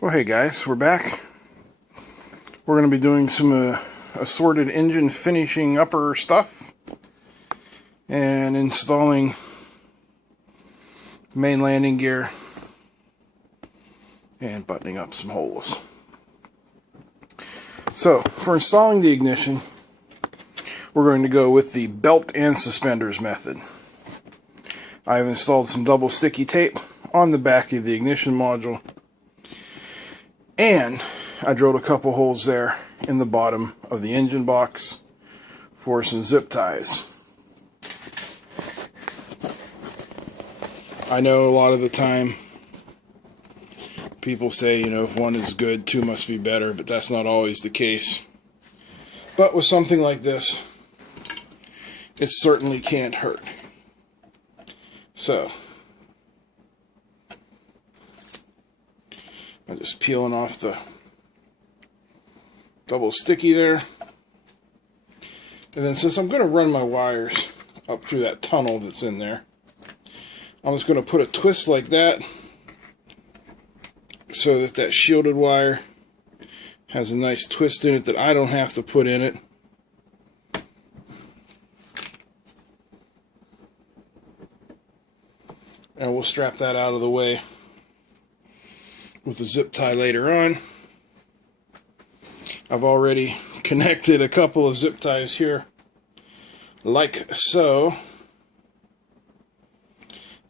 Well, hey guys, we're back. We're going to be doing some assorted engine finishing upper stuff and installing main landing gear and buttoning up some holes. So, for installing the ignition, we're going to go with the belt and suspenders method. I've installed some double sticky tape on the back of the ignition module, and I drilled a couple holes there in the bottom of the engine box for some zip ties. I know a lot of the time people say, if one is good, two must be better, but that's not always the case. But with something like this, it certainly can't hurt. So, I'm just peeling off the double sticky there. And then since I'm going to run my wires up through that tunnel that's in there, I'm just going to put a twist like that so that that shielded wire has a nice twist in it that I don't have to put in it. And we'll strap that out of the way with the zip tie later on. I've already connected a couple of zip ties here, like so.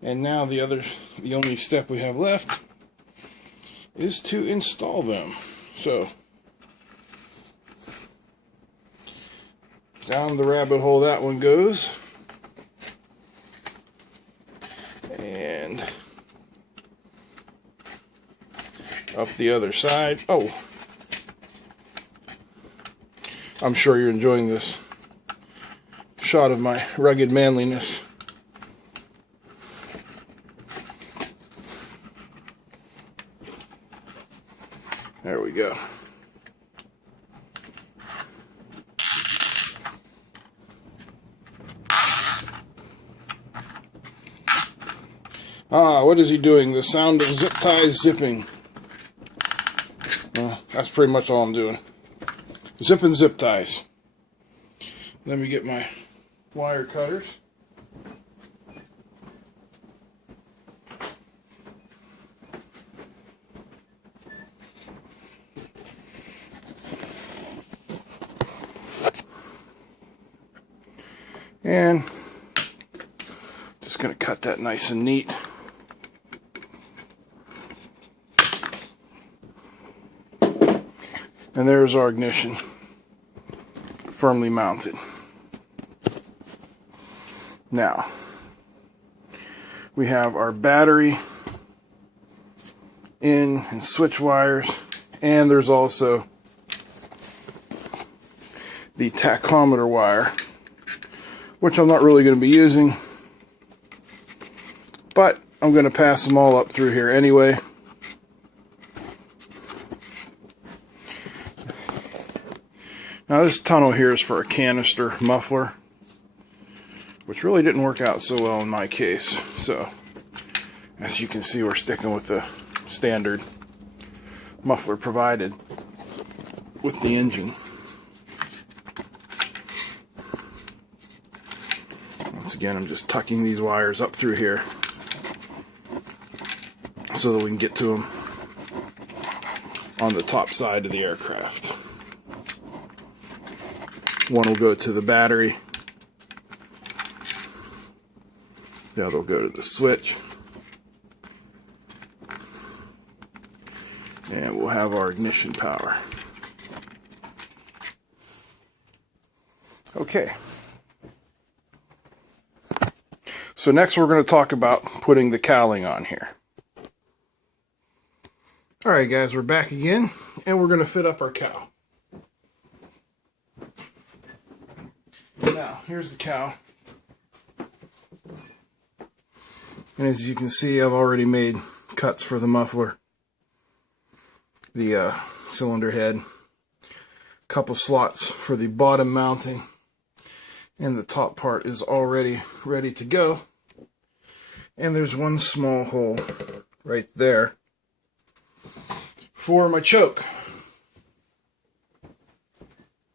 And now the only step we have left is to install them. So, down the rabbit hole that one goes. And up the other side. Oh, I'm sure you're enjoying this shot of my rugged manliness. There we go. What is he doing? The sound of zip ties zipping. That's pretty much all I'm doing. Zipping zip ties. Let me get my wire cutters. And just going to cut that nice and neat. And there's our ignition, firmly mounted. Now, we have our battery in and switch wires, and there's also the tachometer wire, which I'm not really going to be using, but I'm going to pass them all up through here anyway. Now this tunnel here is for a canister muffler, which really didn't work out so well in my case. So, as you can see, we're sticking with the standard muffler provided with the engine. Once again, I'm just tucking these wires up through here so that we can get to them on the top side of the aircraft. One will go to the battery, the other will go to the switch, and we'll have our ignition power. Okay, so next we're going to talk about putting the cowling on here. Alright guys, we're back again, and we're going to fit up our cowl. Now, here's the cowl. And as you can see, I've already made cuts for the muffler, the cylinder head, a couple slots for the bottom mounting, and the top part is already ready to go. And there's one small hole right there for my choke.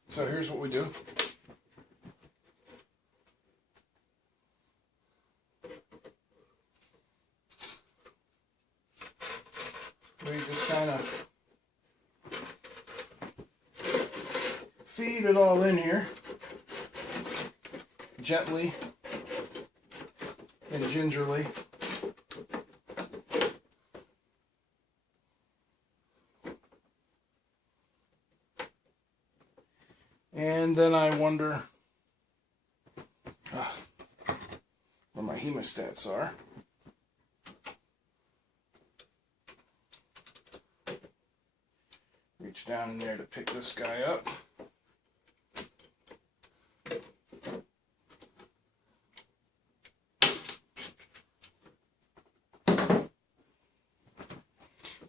So here's what we do. We just kind of feed it all in here, gently and gingerly. And then I wonder where my hemostats are. Reach down in there to pick this guy up.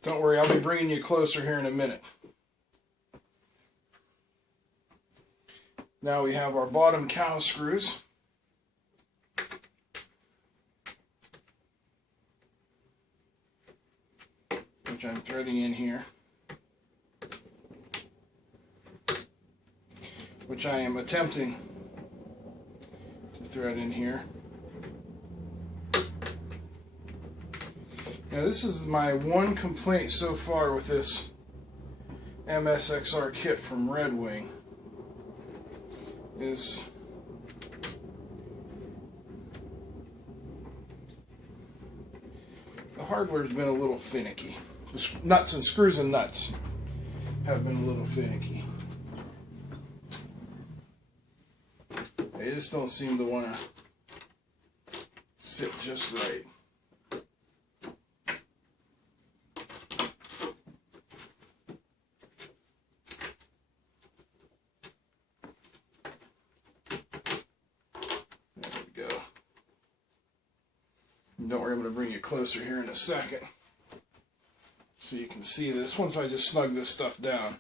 Don't worry, I'll be bringing you closer here in a minute. Now we have our bottom cow screws. Which I'm threading in here. Which I am attempting to thread in here. Now this is my one complaint so far with this MXSR kit from Redwing, is the hardware's been a little finicky. The nuts and screws and nuts have been a little finicky. They just don't seem to want to sit just right. There we go. Don't worry, I'm going to bring you closer here in a second so you can see this once I just snug this stuff down.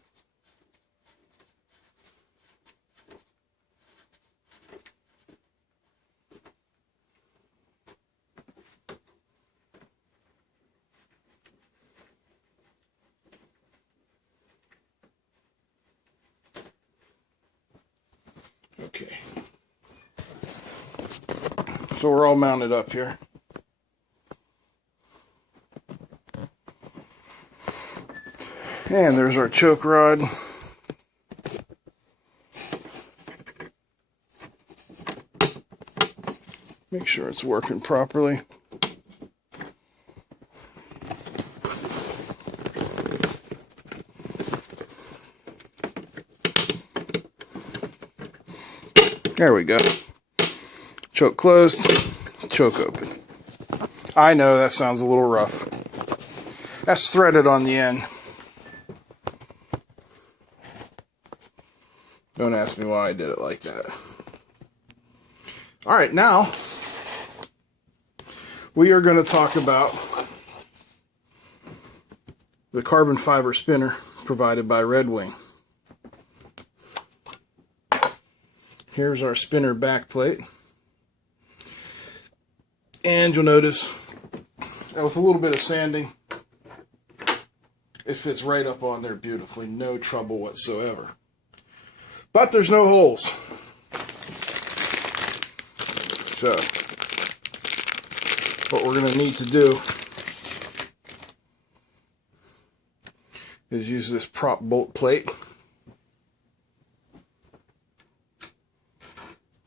Okay, so we're all mounted up here. And there's our choke rod. Make sure it's working properly. There we go. Choke closed, choke open. I know that sounds a little rough. That's threaded on the end. Don't ask me why I did it like that. Alright, now we are going to talk about the carbon fiber spinner provided by Redwing. Here's our spinner back plate. And you'll notice that with a little bit of sanding, it fits right up on there beautifully. No trouble whatsoever. But there's no holes. So, what we're going to need to do is use this prop bolt plate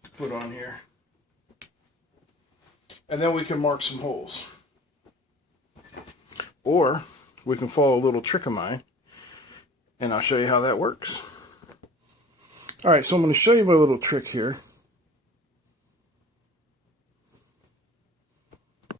to put on here. And then we can mark some holes. Or we can follow a little trick of mine, and I'll show you how that works. Alright, so I'm going to show you my little trick here.